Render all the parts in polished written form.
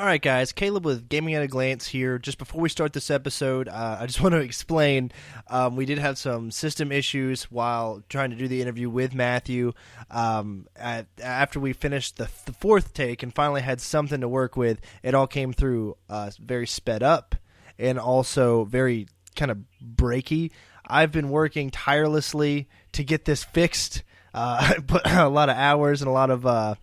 All right, guys. Caleb with Gaming at a Glance here. Just before we start this episode, I just want to explain we did have some system issues while trying to do the interview with Matthew. After we finished the fourth take and finally had something to work with, it all came through very sped up and also very kind of breaky. I've been working tirelessly to get this fixed. I put a lot of hours and a lot of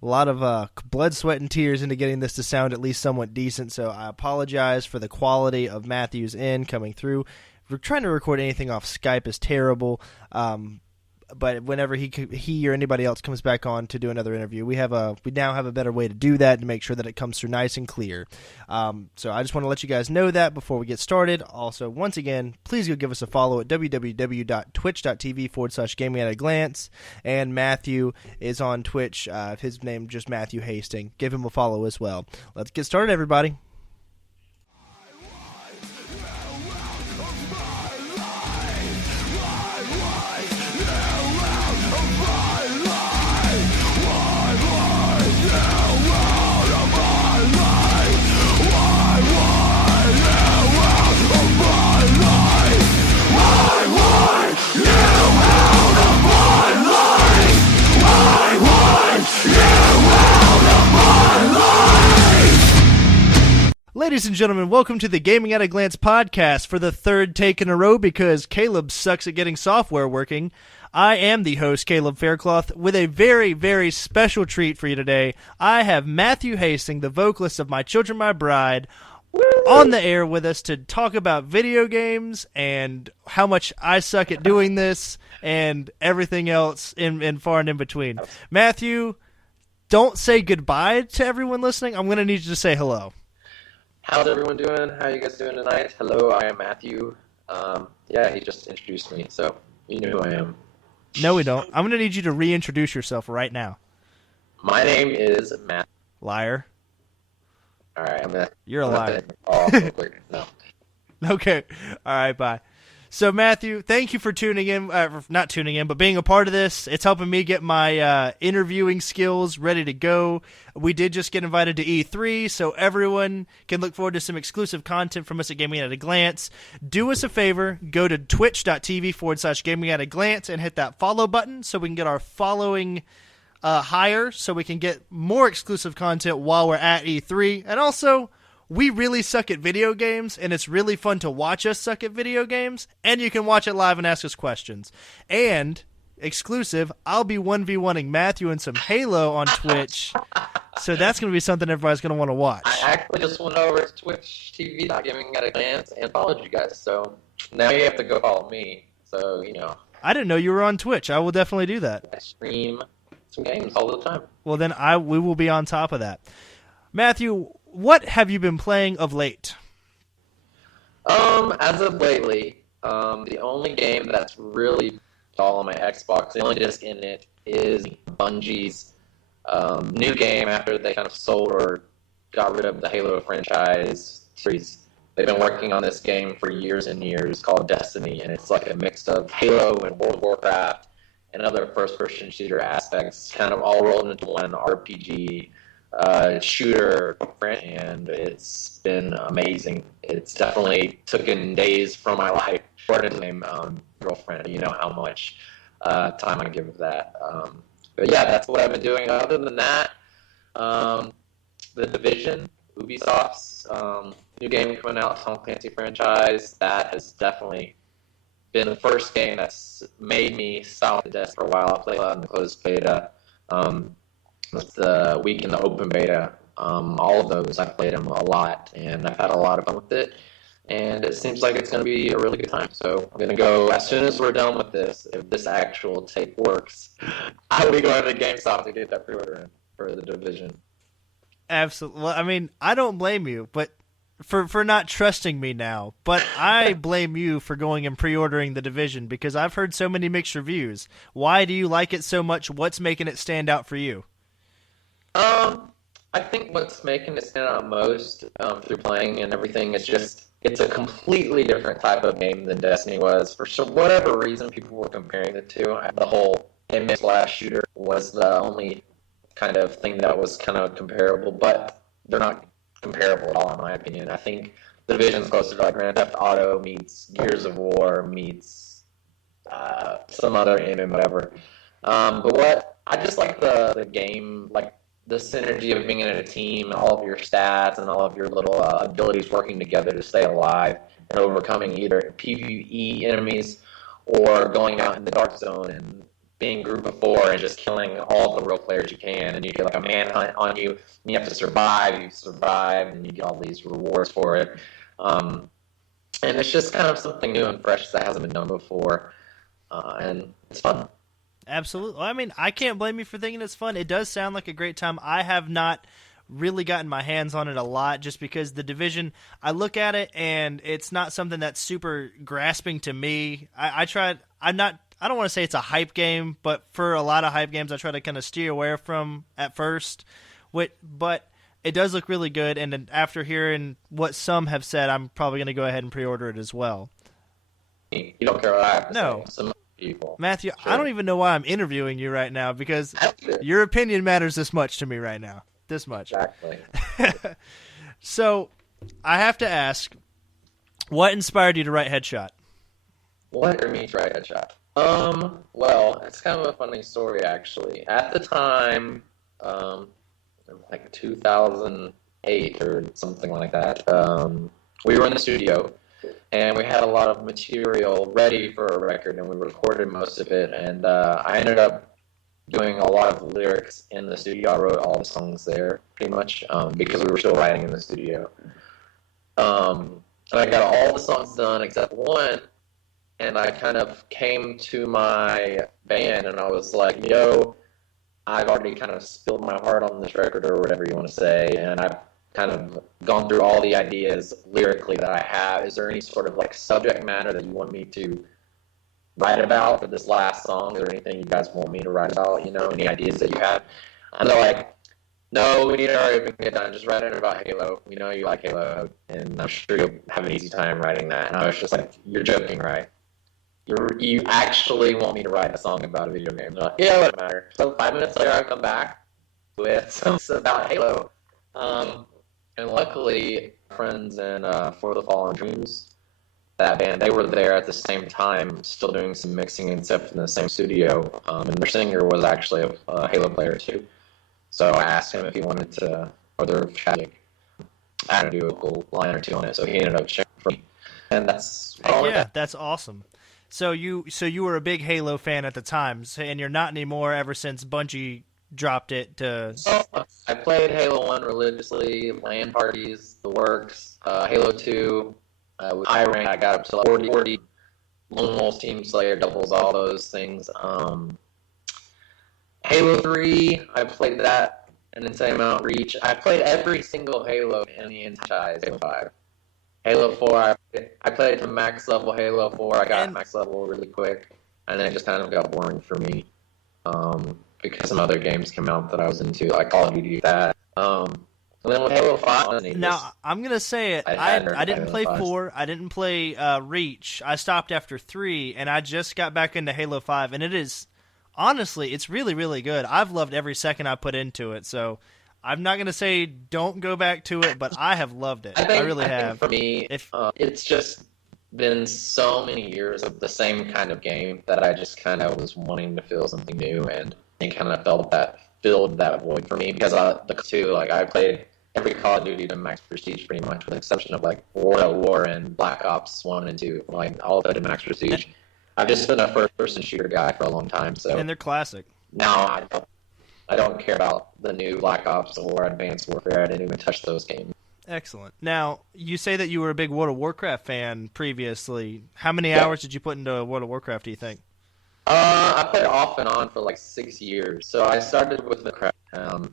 blood, sweat, and tears into getting this to sound at least somewhat decent, so I apologize for the quality of Matthew's end coming through. We're trying to record anything off Skype is terrible, but whenever he or anybody else comes back on to do another interview, we now have a better way to do that to make sure that it comes through nice and clear. So I just want to let you guys know that before we get started. Also, once again, please go give us a follow at www.twitch.tv/gaming@a-glance. And Matthew is on Twitch. His name just Matthew Hasting. Give him a follow as well. Let's get started, everybody. Ladies and gentlemen, welcome to the Gaming at a Glance podcast for the third take in a row because Caleb sucks at getting software working. I am the host, Caleb Faircloth, with a very, very special treat for you today. I have Matthew Hasting, the vocalist of MyChildren, MyBride, on the air with us to talk about video games and how much I suck at doing this and everything else in far and in between. Matthew, don't say goodbye to everyone listening. I'm going to need you to say hello. How's everyone doing? How are you guys doing tonight? Hello, I am Matthew. He just introduced me, so you know who I am. No, we don't. I'm going to need you to reintroduce yourself right now. My name is Matt. Liar. All right, You're a liar. No. Okay. All right, bye. So, Matthew, thank you for tuning in, not tuning in, but being a part of this. It's helping me get my interviewing skills ready to go. We did just get invited to E3, so everyone can look forward to some exclusive content from us at Gaming at a Glance. Do us a favor, go to twitch.tv/Gaming at a Glance and hit that follow button so we can get our following higher, so we can get more exclusive content while we're at E3. And also, we really suck at video games, and it's really fun to watch us suck at video games, and you can watch it live and ask us questions. And, exclusive, I'll be 1v1ing Matthew in some Halo on Twitch, so that's going to be something everybody's going to want to watch. I actually just went over to Twitch TV.Gaming at a Glance and followed you guys, so now you have to go follow me, so, you know. I didn't know you were on Twitch. I will definitely do that. I stream some games all the time. Well, then we will be on top of that. Matthew, what have you been playing of late? As of lately, the only game that's really all on my Xbox, the only disc in it, is Bungie's new game after they kind of sold or got rid of the Halo franchise series. They've been working on this game for years and years called Destiny, and it's like a mix of Halo and World of Warcraft and other first-person shooter aspects, kind of all rolled into one RPG shooter, and it's been amazing. It's definitely taken days from my life for to name girlfriend. You know how much time I give that. But yeah, that's what I've been doing. Other than that, The Division, Ubisoft's new game coming out, Tom Clancy franchise, that has definitely been the first game that's made me stop the desk for a while. I played a lot in the closed beta. With the week in the open beta, all of those, I've played them a lot, and I've had a lot of fun with it, and it seems like it's going to be a really good time. So I'm going to go, as soon as we're done with this, if this actual tape works, I'll be going to GameStop to get that pre-order in for The Division. Absolutely. Well, I mean, I don't blame you, but for not trusting me now, but I blame you for going and pre-ordering The Division, because I've heard so many mixed reviews. Why do you like it so much? What's making it stand out for you? I think what's making it stand out most through playing and everything is just it's a completely different type of game than Destiny was. For whatever reason, people were comparing the two. The whole image slash shooter was the only kind of thing that was kind of comparable. But they're not comparable at all, in my opinion. I think the Division's closer to like Grand Theft Auto meets Gears of War meets some other MM, whatever. But what I just like the game, like the synergy of being in a team, and all of your stats and all of your little abilities working together to stay alive and overcoming either PvE enemies or going out in the dark zone and being group of four and just killing all the real players you can, and you get like a manhunt on you, and you have to survive. You survive, and you get all these rewards for it. And it's just kind of something new and fresh that hasn't been done before, and it's fun. Absolutely. I mean, I can't blame you for thinking it's fun. It does sound like a great time. I have not really gotten my hands on it a lot just because the Division, I look at it and it's not something that's super grasping to me. I tried, I don't want to say it's a hype game, but for a lot of hype games, I try to kind of steer away from at first. But it does look really good, and then after hearing what some have said, I'm probably going to go ahead and pre-order it as well. You don't care what I have to No. say. Some people. Matthew, Sure. I don't even know why I'm interviewing you right now because your opinion matters this much to me right now. This much. Exactly. So, I have to ask, what inspired you to write Headshot? What or me to write Headshot? Well, it's kind of a funny story actually. At the time, like 2008 or something like that, we were in the studio and we had a lot of material ready for a record, and we recorded most of it, and I ended up doing a lot of lyrics in the studio. I wrote all the songs there, pretty much, because we were still writing in the studio. And I got all the songs done except one, and I kind of came to my band, and I was like, yo, I've already kind of spilled my heart on this record, or whatever you want to say, and I've kind of gone through all the ideas lyrically that I have. Is there any sort of like subject matter that you want me to write about for this last song? Is there anything you guys want me to write about? You know, any ideas that you have? And they're like, no, we need to hurry up and get done. Just write it about Halo. We know you like Halo, and I'm sure you'll have an easy time writing that. And I was just like, you're joking, right? You actually want me to write a song about a video game? They're like, yeah, it doesn't matter. So 5 minutes later, I come back with songs about Halo. And luckily, friends in For the Fallen Dreams, that band, they were there at the same time, still doing some mixing and stuff in the same studio. And their singer was actually a Halo player too. So I asked him if he wanted to, or their chat, I had to do a cool line or two on it. So he ended up sharing for me, and that's that's awesome. So you were a big Halo fan at the time, and you're not anymore ever since Bungie dropped it to... I played Halo 1 religiously, LAN parties, the works, Halo 2, with high rank, I got up to like 40, Lone Wolf, Team Slayer, doubles, all those things. Halo 3, I played that an insane amount. Reach, I played every single Halo in the entire Halo 5. Halo 4, I played to max level Halo 4. I got max level really quick, and then it just kind of got boring for me. Because some other games came out that I was into, like Call of Duty, that. And then with Halo 5... Now, I'm going to say it. I didn't play 4. I didn't play Reach. I stopped after 3, and I just got back into Halo 5, and it is... Honestly, it's really, really good. I've loved every second I put into it, so I'm not going to say don't go back to it, but I have loved it. I really have. For me, it's just been so many years of the same kind of game that I just kind of was wanting to feel something new, and kind of filled that void for me, because the two, like, I played every Call of Duty to max prestige pretty much, with the exception of like World at War and Black Ops 1 and 2, like all of that to max prestige. I've just been a first-person shooter guy for a long time, so... And they're classic. Now I don't care about the new Black Ops or Advanced Warfare. I didn't even touch those games. Excellent. Now, you say that you were a big World of Warcraft fan previously. How many hours did you put into World of Warcraft, do you think? I played off and on for like 6 years. So I started with the craft, and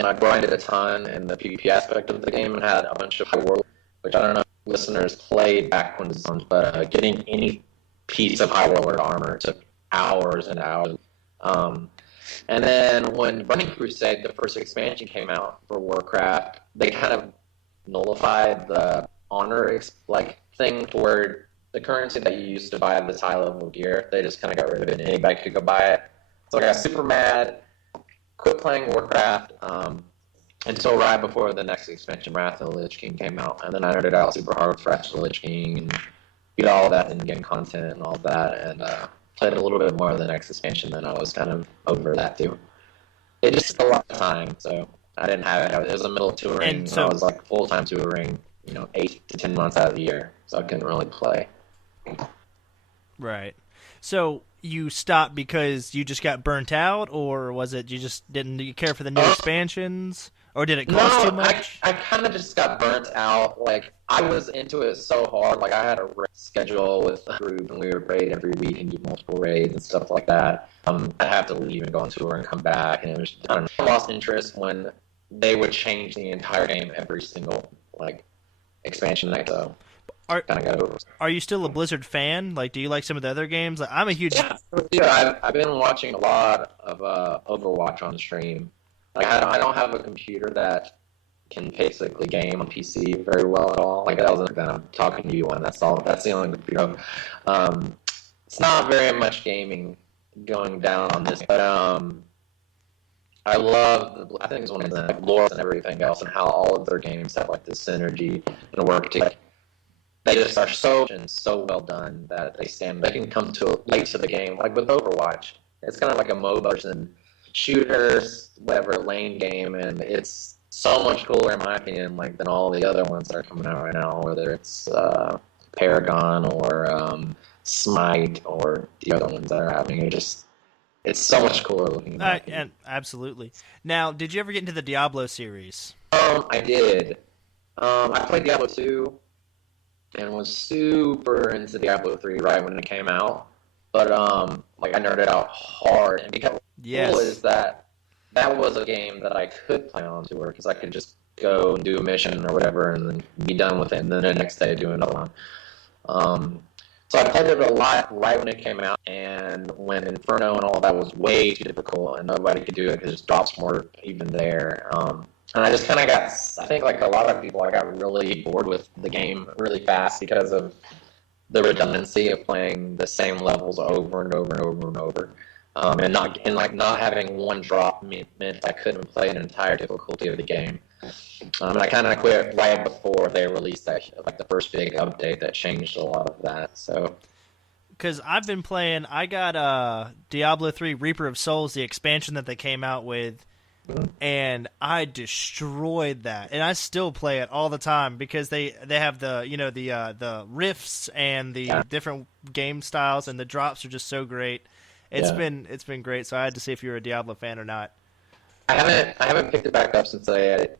I grinded a ton in the PvP aspect of the game and had a bunch of high world, which I don't know if listeners played back when it was on, but getting any piece of high world armor took hours and hours. And then when Burning Crusade, the first expansion, came out for Warcraft, they kind of nullified the honor thing to where the currency that you used to buy this high level gear, they just kind of got rid of it and anybody could go buy it. So I got super mad, quit playing Warcraft, until right before the next expansion, Wrath of the Lich King, came out, and then I nerded out super hard with Wrath of the Lich King and beat all that in-game content and all that, and played a little bit more of the next expansion. Then I was kind of over that too. It just took a lot of time, so I didn't have it. It was the middle of touring, And so I was like full-time touring, 8 to 10 months out of the year, so I couldn't really play. right. So you stopped because you just got burnt out, or was it you just didn't care for the new expansions, or did it cost too much? I kind of just got burnt out. Like, I was into it so hard. Like, I had a raid schedule with a group, and we would raid every week and do multiple raids and stuff like that. I'd have to leave and go on tour and come back, and it was, I don't know. I lost interest when they would change the entire game every single, like, expansion night, so kind of got over. Are you still a Blizzard fan? Like, do you like some of the other games? Like, I'm a huge... Yeah, I've been watching a lot of Overwatch on stream. Like, I don't have a computer that can basically game on PC very well at all. Like, that was that I'm talking to you on. That's all. That's the only computer. It's not very much gaming going down on this, but I love. I think it's one of the lore and everything else, and how all of their games have like this synergy and work together. They just are so well done that they can come to late to the game. Like with Overwatch, it's kind of like a MOBA and shooters, whatever lane game, and it's so much cooler in my opinion, like than all the other ones that are coming out right now. Whether it's Paragon or Smite or the other ones that are happening, it's so much cooler looking. And absolutely. Now, did you ever get into the Diablo series? I did. I played Diablo 2. And was super into Diablo 3 right when it came out. But, like, I nerded out hard. And because cool is that was a game that I could play on tour, because I could just go and do a mission or whatever and then be done with it, and then the next day do another one. So I played it a lot right when it came out, and when Inferno and all that was way too difficult and nobody could do it because drops weren't even there. And I just kind of I think like a lot of people, I got really bored with the game really fast because of the redundancy of playing the same levels over and over and over and over. And not having one drop meant I couldn't play an entire difficulty of the game. And I kind of quit right before they released that, like the first big update that changed a lot of that. So, because I've been playing, I got Diablo 3 Reaper of Souls, the expansion that they came out with. And I destroyed that, and I still play it all the time because they have the the rifts and the different game styles, and the drops are just so great. It's been great. So I had to see if you're a Diablo fan or not. I haven't picked it back up since I had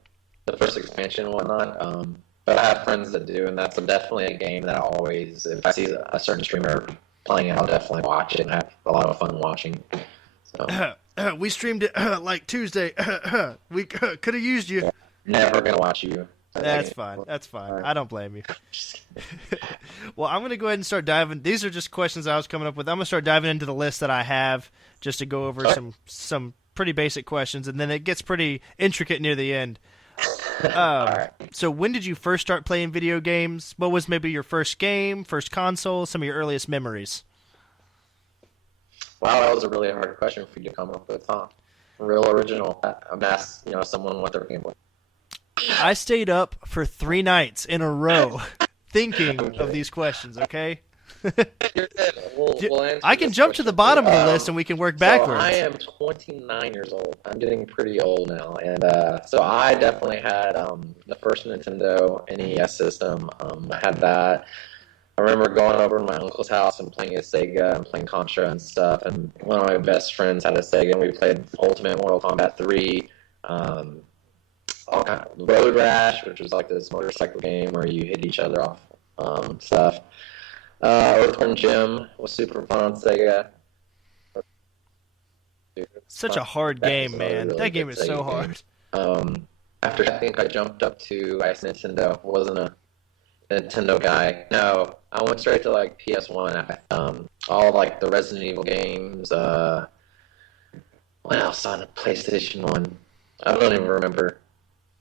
the first expansion and whatnot. But I have friends that do, and that's definitely a game that I always, if I see a certain streamer playing it, I'll definitely watch it and have a lot of fun watching. So. We streamed it like Tuesday. We could have used you. Never gonna watch you. That's fine. That's fine. Right. I don't blame you. Well, I'm gonna go ahead and start diving. These are just questions I was coming up with. I'm gonna start diving into the list that I have just to go over some pretty basic questions, and then it gets pretty intricate near the end. Right. So, when did you first start playing video games? What was maybe your first game, first console, some of your earliest memories? Wow, that was a really hard question for you to come up with, huh? Real original. I'm asked, someone what they're game with. I stayed up for 3 nights in a row thinking of these questions, okay? I can jump to the bottom of the list and we can work backwards. I am 29 years old. I'm getting pretty old now. And so I definitely had the first Nintendo NES system. I had that. I remember going over to my uncle's house and playing a Sega and playing Contra and stuff. And one of my best friends had a Sega, and we played Ultimate Mortal Kombat 3, all kind of Road Rash, which was like this motorcycle game where you hit each other off stuff. Earthworm Jim was super fun on Sega. Such a hard game, man. Really that game is so hard. After I think I jumped up to Nintendo. Wasn't a Nintendo guy. No, I went straight to like PS1. All like the Resident Evil games. What else on a PlayStation 1? I don't even remember,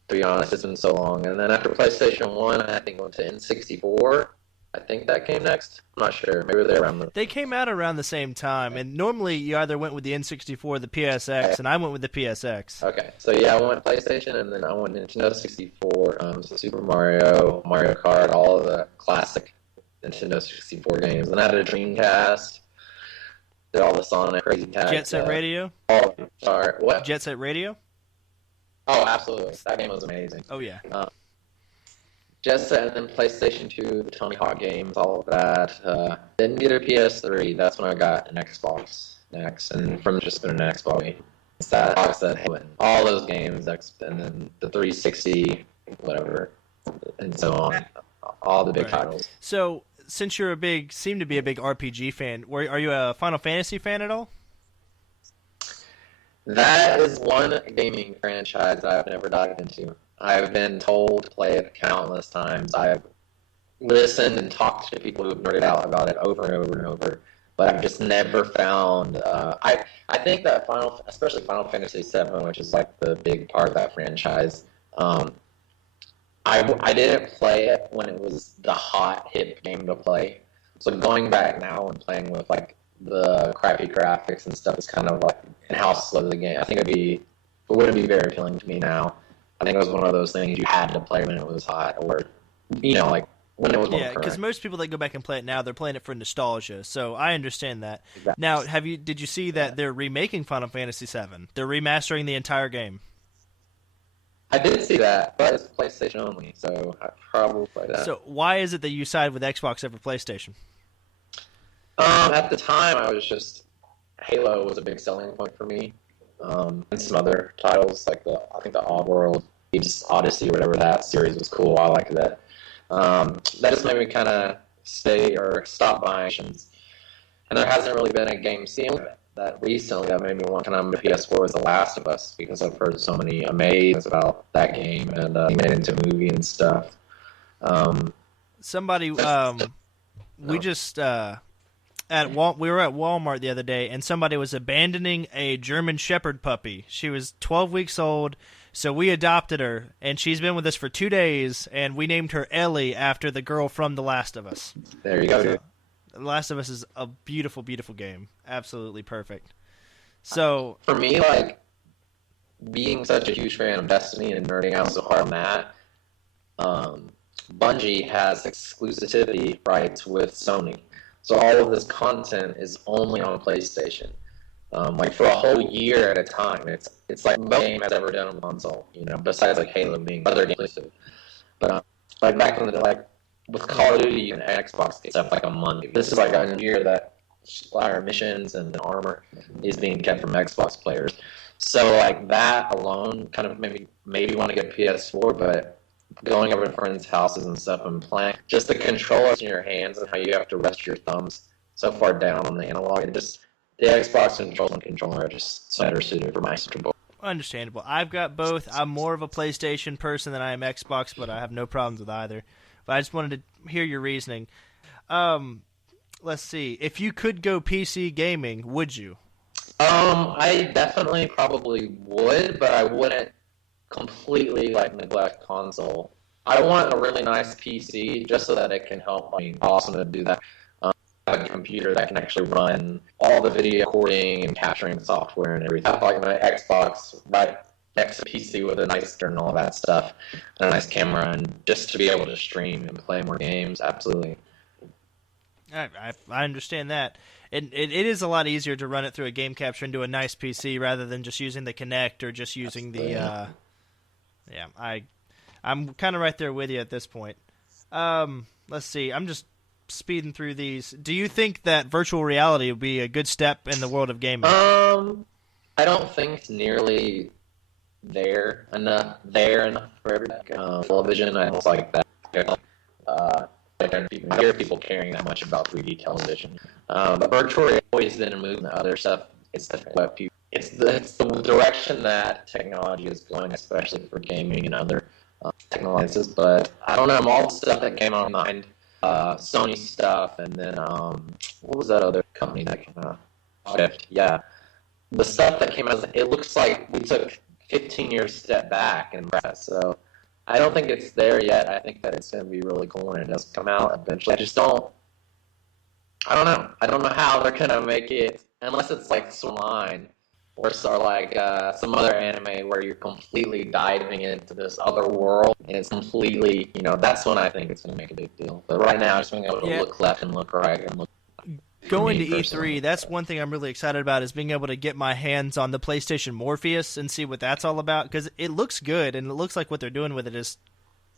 to be honest. It's been so long. And then after PlayStation 1, I think I went to N64. I think that came next. I'm not sure. Maybe they're around the. They came out around the same time, and normally you either went with the N64 or the PSX, and I went with the PSX. Okay, so yeah, I went PlayStation, and then I went Nintendo 64. So Super Mario, Mario Kart, all of the classic Nintendo 64 games. Then I had a Dreamcast. Did all the Sonic Crazy Taxi. Jet Set Radio? Oh, sorry. What? Jet Set Radio? Oh, absolutely. That game was amazing. Oh, yeah. Jet Set, and then PlayStation 2, the Tony Hawk games, all of that. Didn't get a PS3. That's when I got an Xbox next, and from just been an Xbox. It's that Xbox that had all those games, and then the 360, whatever, and so on. All the big titles. So, since you're seem to be a big RPG fan, are you a Final Fantasy fan at all? That is one gaming franchise that I've never dived into. I've been told to play it countless times. I've listened and talked to people who've nerded out about it over and over and over, but I've just never found. I think that especially Final Fantasy VII, which is like the big part of that franchise. I didn't play it when it was the hot hip game to play. So going back now and playing with like the crappy graphics and stuff is kind of like and how slow the game. I think it wouldn't be very appealing to me now. I think it was one of those things you had to play when it was hot, or like when it was. Yeah, because most people that go back and play it now, they're playing it for nostalgia. So I understand that. Exactly. Now, did you see that they're remaking Final Fantasy VII? They're remastering the entire game. I did see that, but it's PlayStation only, so I probably play that. So why is it that you side with Xbox over PlayStation? At the time, I was just Halo was a big selling point for me, and some other titles like I think the Oddworld, Odyssey, or whatever that series was cool. I liked that. That just made me kind of stop buying, and there hasn't really been a game scene that recently that made me want to come to PS4 was The Last of Us, because I've heard so many amazing about that game, and he made it into a movie and stuff. We just we were at Walmart the other day, and somebody was abandoning a German Shepherd puppy. She was 12 weeks old, so we adopted her, and she's been with us for 2 days, and we named her Ellie after the girl from The Last of Us. There you go. So, The Last of Us is a beautiful, beautiful game. Absolutely perfect. So for me, like being such a huge fan of Destiny and nerding out so hard on that, Bungie has exclusivity rights with Sony. So all of this content is only on PlayStation. Like for a whole year at a time. It's like no game has ever done on console, besides like Halo being other games exclusive. But like back in the like with Call of Duty and Xbox, it's up like a month. This is like a year that our missions and the armor is being kept from Xbox players. So like that alone kind of made me maybe want to get PS4, but going over to friends' houses and stuff and playing, just the controllers in your hands and how you have to rest your thumbs so far down on the analog, and just the Xbox controls and controller are just so better suited for my control. Understandable. I've got both. I'm more of a PlayStation person than I am Xbox, but I have no problems with either. But I just wanted to hear your reasoning. Let's see. If you could go PC gaming, would you? I definitely probably would, but I wouldn't completely neglect console. I want a really nice PC just so that it can help. I mean, awesome to do that. A computer that can actually run all the video recording and capturing software and everything. I have like my Xbox right next to PC with a nice and all that stuff, and a nice camera, and just to be able to stream and play more games. Absolutely. I understand that. It is a lot easier to run it through a game capture into a nice PC rather than just using the Kinect or just using the. I'm kind of right there with you at this point. Let's see. I'm just speeding through these. Do you think that virtual reality would be a good step in the world of gaming? I don't think it's nearly there enough for everything. Television, I don't like that. I hear people caring that much about 3D television. But virtual reality has always been a move and other stuff. It's the direction that technology is going, especially for gaming and other technologies. But I don't know, all the stuff that came on mind, Sony stuff, and then what was that other company that came out? Shift, yeah. The stuff that came out, it looks like we took 15 years step back and so I don't think it's there yet. I think that it's going to be really cool when it does come out eventually. I don't know. I don't know how they're going to make it, unless it's like Swordline or like some other anime where you're completely diving into this other world and it's completely, that's when I think it's going to make a big deal. But right now, just being able to look left and look right and look. Going to E3, that's one thing I'm really excited about, is being able to get my hands on the PlayStation Morpheus and see what that's all about, because it looks good, and it looks like what they're doing with it is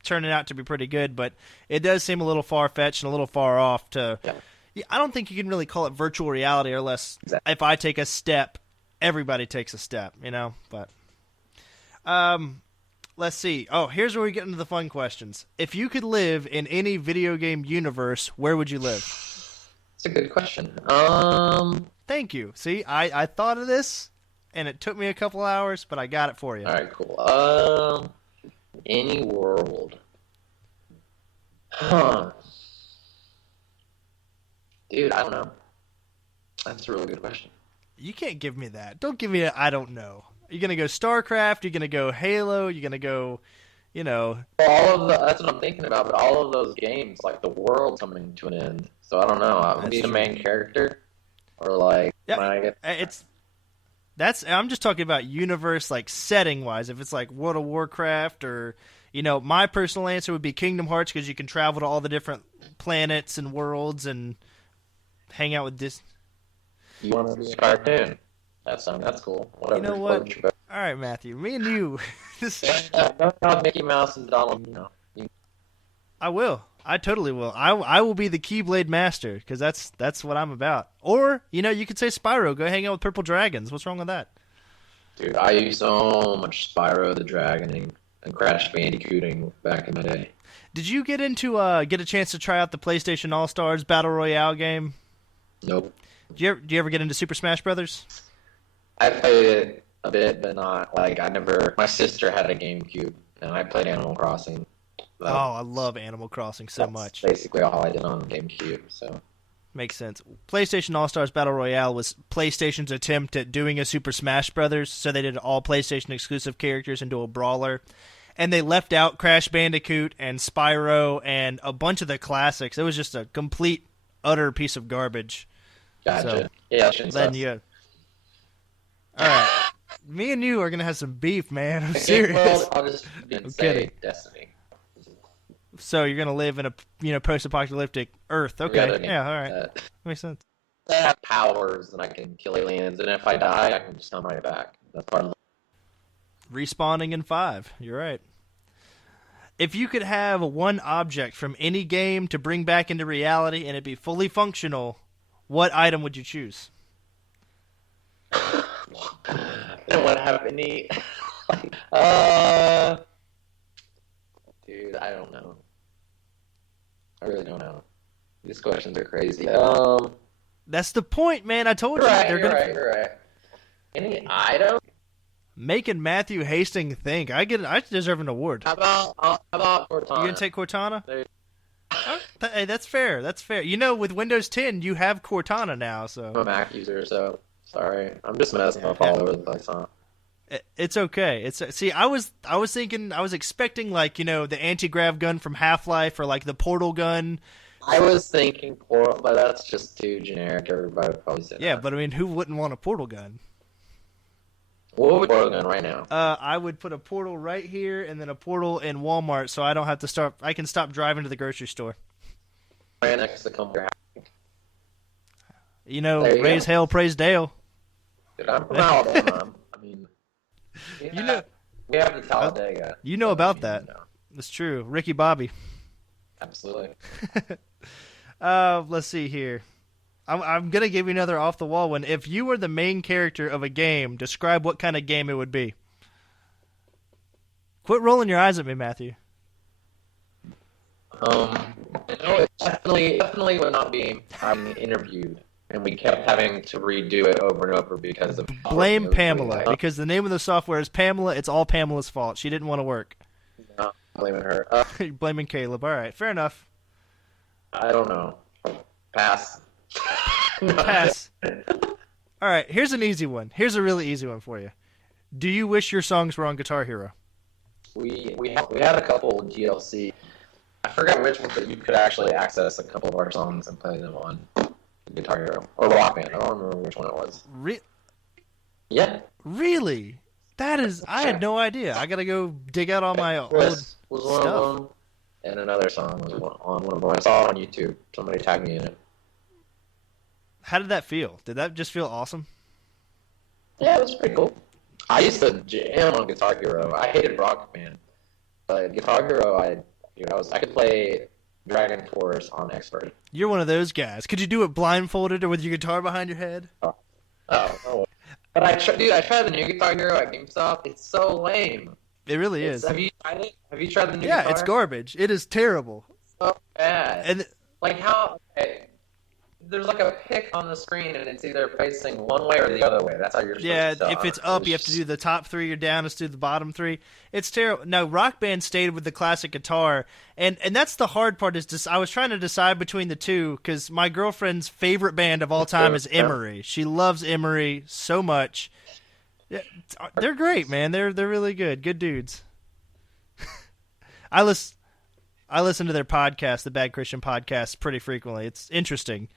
turning out to be pretty good, but it does seem a little far-fetched and a little far off to... Yeah. I don't think you can really call it virtual reality unless if I take a step, everybody takes a step, but... let's see. Oh, here's where we get into the fun questions. If you could live in any video game universe, where would you live? That's a good question. Thank you. See, I thought of this, and it took me a couple hours, but I got it for you. All right, cool. Any world. Huh. Dude, I don't know. That's a really good question. You can't give me that. Don't give me a I don't know. You're going to go StarCraft, you're going to go Halo, you're going to go, That's what I'm thinking about, but all of those games, like the world coming to an end. So I don't know. I would be the main character, or like. Yeah, I'm just talking about universe, like setting wise. If it's like World of Warcraft, or my personal answer would be Kingdom Hearts, because you can travel to all the different planets and worlds and hang out with this. You want to do a cartoon? That's cool. Whatever. You know what? All right, Matthew. Me and you. Mickey Mouse and Donald. I will. I totally will. I will be the Keyblade Master, because that's what I'm about. Or you could say Spyro. Go hang out with purple dragons. What's wrong with that? Dude, I used so much Spyro the Dragon and Crash Bandicooting back in the day. Did you get a chance to try out the PlayStation All Stars Battle Royale game? Nope. Did you ever get into Super Smash Brothers? I played it a bit, but not like I never. My sister had a GameCube, and I played Animal Crossing. Oh, I love Animal Crossing so much. Basically, all I did on GameCube. So makes sense. PlayStation All Stars Battle Royale was PlayStation's attempt at doing a Super Smash Brothers. So they did all PlayStation exclusive characters into a brawler, and they left out Crash Bandicoot and Spyro and a bunch of the classics. It was just a complete, utter piece of garbage. Gotcha. So, then you. All right, me and you are gonna have some beef, man. I'm serious. Well, I'll just say Destiny. So you're gonna live in a post-apocalyptic Earth? Okay, yeah, all right, makes sense. I have powers and I can kill aliens, and if I die, I can just come right back. That's part of the respawning in 5. You're right. If you could have one object from any game to bring back into reality and it be fully functional, what item would you choose? I don't want to have any. Dude, I don't know. I really don't know. These questions are crazy. That's the point, man. I told you. You're right. Any item? Making Matthew Hasting think. I deserve an award. How about Cortana? You gonna take Cortana? Hey, that's fair. That's fair. With Windows 10, you have Cortana now. So I'm a Mac user, so sorry. I'm just messing up all over the place, huh? It's okay. I was expecting like the anti-grav gun from Half-Life, or like the portal gun. I was thinking portal, but that's just too generic. Everybody would probably say yeah, that. But I mean, who wouldn't want a portal gun? What would portal gun right now? I would put a portal right here, and then a portal in Walmart, so I don't have to start. I can stop driving to the grocery store. Right next to come raise hell, praise Dale. Dude, I'm from Alabama. I mean, we have the Talladega. You know about that. That's true. Ricky Bobby. Absolutely. Let's see here. I'm going to give you another off-the-wall one. If you were the main character of a game, describe what kind of game it would be. Quit rolling your eyes at me, Matthew. It definitely would not be interviewed, and we kept having to redo it over and over because of... Blame Pamela, because the name of the software is Pamela. It's all Pamela's fault. She didn't want to work. No, blaming her. You're blaming Kaleb. All right, fair enough. I don't know. Pass. Pass. All right, here's an easy one. Here's a really easy one for you. Do you wish your songs were on Guitar Hero? we had a couple of DLC. I forgot which one, but you could actually access a couple of our songs and play them on Guitar Hero or Rock Band. I don't remember which one it was. Yeah. Really? That is, I had no idea. I gotta go dig out all my old was one stuff. of them, and another song was on one of them. I saw it on YouTube. Somebody tagged me in it. How did that feel? Did that just feel awesome? Yeah, it was pretty cool. I used to jam on Guitar Hero. I hated Rock Band, but Guitar Hero, I could play Dragon Force on Expert. You're one of those guys. Could you do it blindfolded or with your guitar behind your head? Oh. But I tried the new Guitar Hero at GameStop. It's so lame. It really is. Have you tried it? Have you tried the new Yeah, guitar? it's garbage. It is terrible. It's so bad. And like how... Okay, there's like a pick on the screen, and it's either facing one way or the other way. That's how you're supposed to if it's up, you have to do the top three. You're down, it's do the bottom three. It's terrible. No, Rock Band stayed with the classic guitar, and that's the hard part. Is I was trying to decide between the two because my girlfriend's favorite band of all time is Emery. She loves Emery so much. Yeah, they're great, man. They're really good. Good dudes. I listen to their podcast, the Bad Christian Podcast, pretty frequently. It's interesting.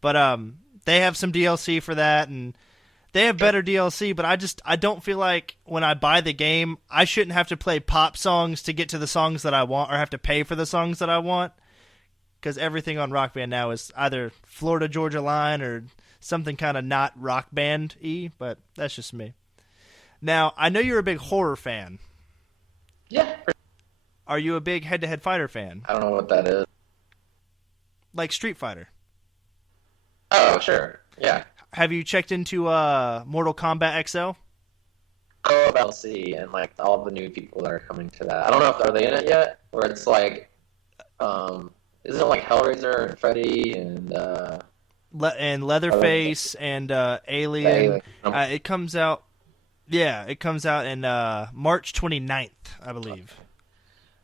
But they have some DLC for that, and they have better DLC, but I don't feel like when I buy the game, I shouldn't have to play pop songs to get to the songs that I want or have to pay for the songs that I want, because everything on Rock Band now is either Florida Georgia Line or something kind of not Rock Band-y, but that's just me. Now, I know you're a big horror fan. Yeah. Are you a big head-to-head fighter fan? I don't know what that is. Like Street Fighter? Oh, sure. Yeah. Have you checked into Mortal Kombat XL? Oh, about see, and like all the new people that are coming to that. I don't know if are they in it yet, where it's like, isn't it like Hellraiser and Freddy and Leatherface and Alien? It comes out. Yeah, it comes out in March 29th, I believe.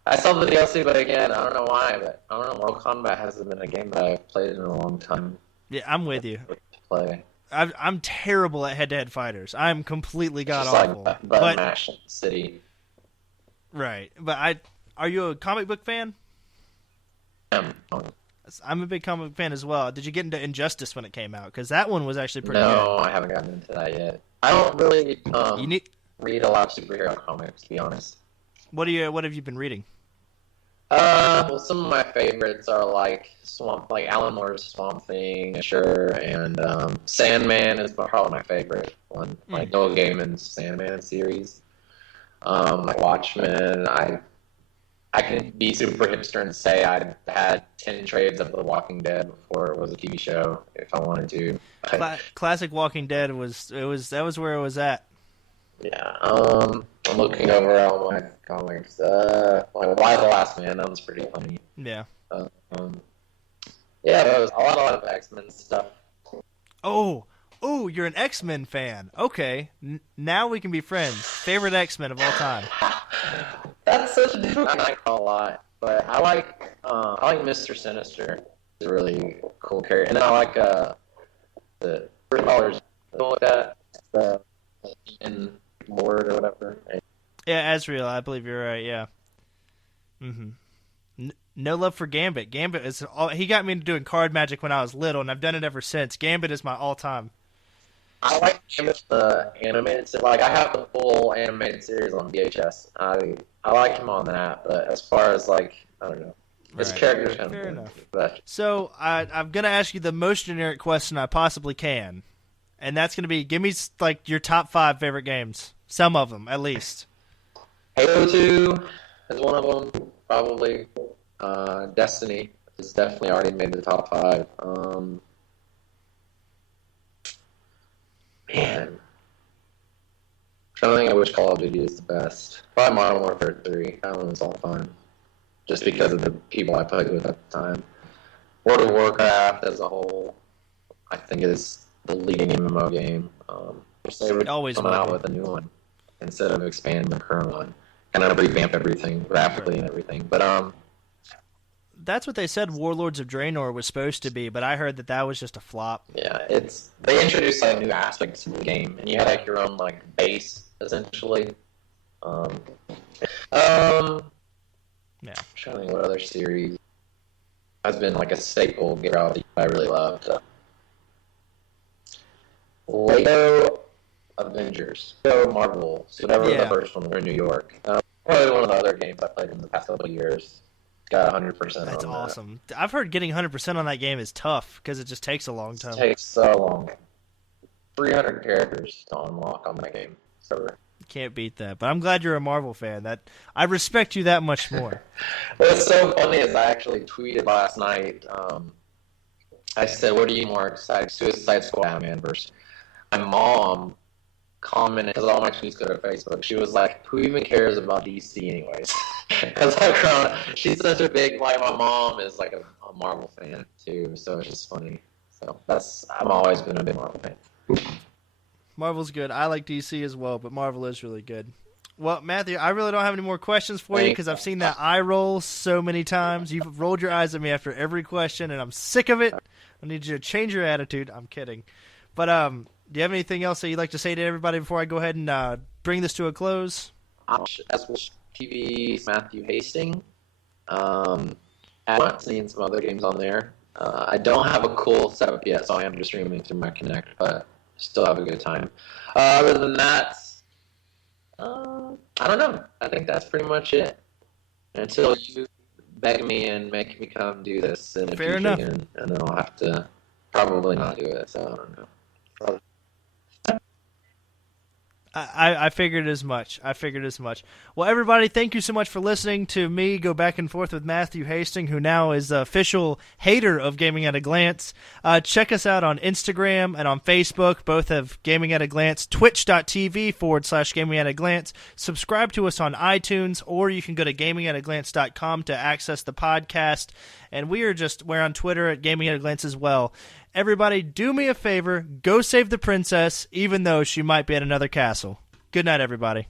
I saw the DLC, but again, I don't know why. But I don't know. Mortal Kombat hasn't been a game that I've played in a long time. Yeah, I'm with you. Play. I'm terrible at head-to-head fighters. I'm completely god awful. Like but Mash City. Right, but are you a comic book fan? I'm a big comic book fan as well. Did you get into Injustice when it came out? Because that one was actually pretty good. No, I haven't gotten into that yet. I don't really read a lot of superhero comics, to be honest. What have you been reading? Well, some of my favorites are like Alan Moore's Swamp Thing, sure, and Sandman is probably my favorite one. Like Noah Gaiman's Sandman series. Like Watchmen. I can be super hipster and say I had 10 trades of The Walking Dead before it was a TV show if I wanted to. Classic Walking Dead was where it was at. Yeah, I'm looking over all my comics. Like Why the Last Man? That was pretty funny. Yeah. Yeah, there was a lot of X-Men stuff. Oh, you're an X-Men fan. Okay, now we can be friends. Favorite X-Men of all time. That's such a different. I like a lot, but I like Mr. Sinister. He's a really cool character, and then I like the $3 like that. And Lord or whatever. Yeah, Azrael, I believe you're right, yeah. No love for Gambit. Gambit is he got me into doing card magic when I was little, and I've done it ever since. Gambit is my all-time. I like Gambit, the animated series. Like, I have the full animated series on VHS. I like him on that, but as far as, like, I don't know. His character's kind of fair enough. But... So, I'm going to ask you the most generic question I possibly can. And that's going to be, give me, like, your top 5 favorite games. Some of them, at least. Halo 2 is one of them, probably. Destiny is definitely already made the top 5. Man. I think I wish Call of Duty is the best. Probably Modern Warfare 3. That one was all fun. Just because of the people I played with at the time. World of Warcraft as a whole, I think is the leading MMO game. They would come out with a new one instead of expanding the current one. Kind of revamp everything graphically and everything. But that's what they said Warlords of Draenor was supposed to be, but I heard that was just a flop. Yeah, they introduced like new aspects to the game, and you had like your own like base essentially. Um, Yeah. I'm trying to think what other series has been like a staple get out that I really loved. Lego Avengers, Lego Marvel, so whatever Yeah. the first one were in New York. Probably one of the other games I played in the past couple of years. Got 100% That's on awesome. I've heard getting 100% on that game is tough because it just takes a long that. time. It takes so long. 300 characters to unlock on that game. So Can't beat that. But I'm glad you're a Marvel fan. That I respect you that much more. what's so funny is I actually tweeted last night. I said, "What are you more excited? Suicide Squad, Batman versus?" My mom commented because all my tweets go to Facebook. She was like, "Who even cares about DC anyways?" Because she's such a big like. My mom is like a Marvel fan too, so it's just funny. So I've always been a big Marvel fan. Marvel's good. I like DC as well, but Marvel is really good. Well, Matthew, I really don't have any more questions for you because I've seen that eye roll so many times. You've rolled your eyes at me after every question, and I'm sick of it. I need you to change your attitude. I'm kidding. But do you have anything else that you'd like to say to everybody before I go ahead and bring this to a close? As TV Matthew Hasting. I've seen some other games on there. I don't have a cool setup yet, so I am just streaming through my Kinect, but still have a good time. Other than that, I don't know. I think that's pretty much it. Until you beg me and make me come do this in the Fair future, enough. and then I'll have to probably not do it. So I don't know. Probably. I figured as much. Well, everybody, thank you so much for listening to me go back and forth with Matthew Hasting, who now is the official hater of Gaming at a Glance. Check us out on Instagram and on Facebook. Both have Gaming at a Glance, twitch.tv/Gaming at a Glance. Subscribe to us on iTunes, or you can go to gamingatAglance.com to access the podcast. And we're on Twitter at Gaming at a Glance as well. Everybody, do me a favor. Go save the princess, even though she might be at another castle. Good night, everybody.